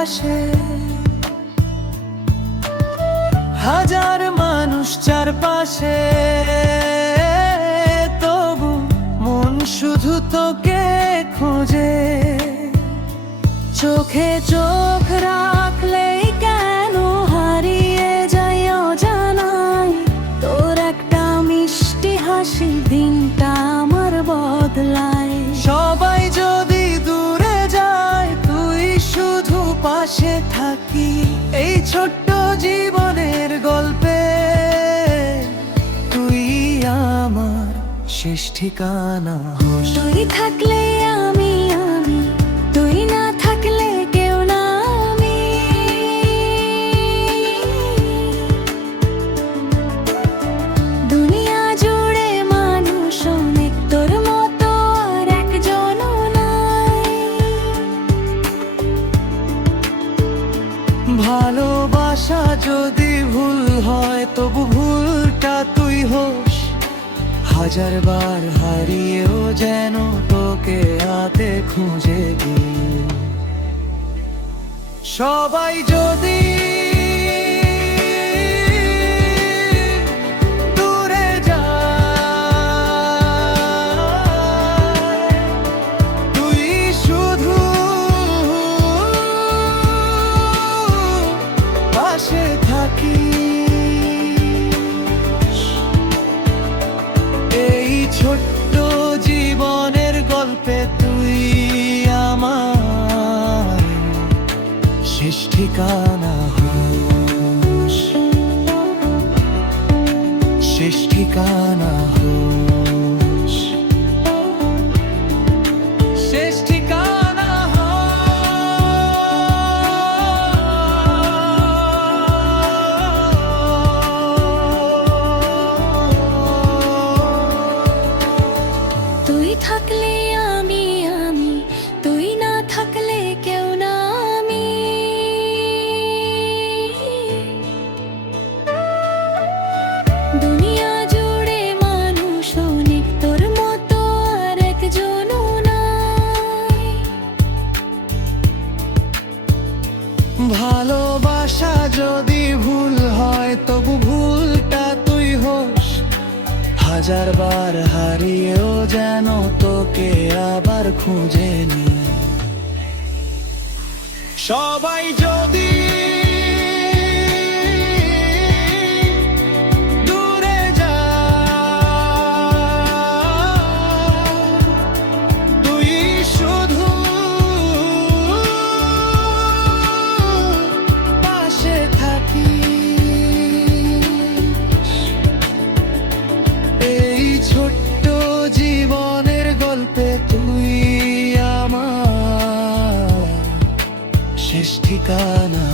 পাশে, হাজার মানুষ চারপাশে, তবু মন শুধু তোকে খোঁজে। চোখে চোখ রাখলেই কেন হারিয়ে যাই অজানায়, তোর একটা মিষ্টি হাসি দিনটা আমার বদলায়। সবাই যদি দূরে যায়, তুই শুধু পাশে থাকি। এই ছোট্ট জীবনের গল্পে তুই আমার শেষ ঠিকানা। তুই থাকলে আমি, তুই না থাকলে কেউ না আমি। দুনিয়া জুড়ে মানুষ অনেক, তোর মতো আর একজনও নাই। ভালোবাসা যদি ভুল হয়, তবু ভুলটা তুই হোস। হাজার বার হারিয়েও যেন তোকে হাতে খুঁজে দিই। সবাই যদি দূরে যায়, তুই শুধু পাশে থাকিস। এই ছোট্ট জীবনের গল্পে তুই আমার শেষ ঠিকানা হোস, শেষ ঠিকানা হোস, শেষ ঠিকানা তুই থাকলে আমি, তুই না থাকলে কেউ না আমি। দুনিয়া জুড়ে মানুষ অনেক, তোর মতো আর একজনও নাই। ভালোবাসা যদি ভুল হয়, তবু ভুলটা তুই হোস। হাজার বার হারিয়েও যেন তোকে আবার খুঁজে নি। সবাই যদি দূরে যায়, তুই শুধু পাশে থাকিস। এই ছোট্ট জীবনের গল্পে তুই আমার শেষ ঠিকানা।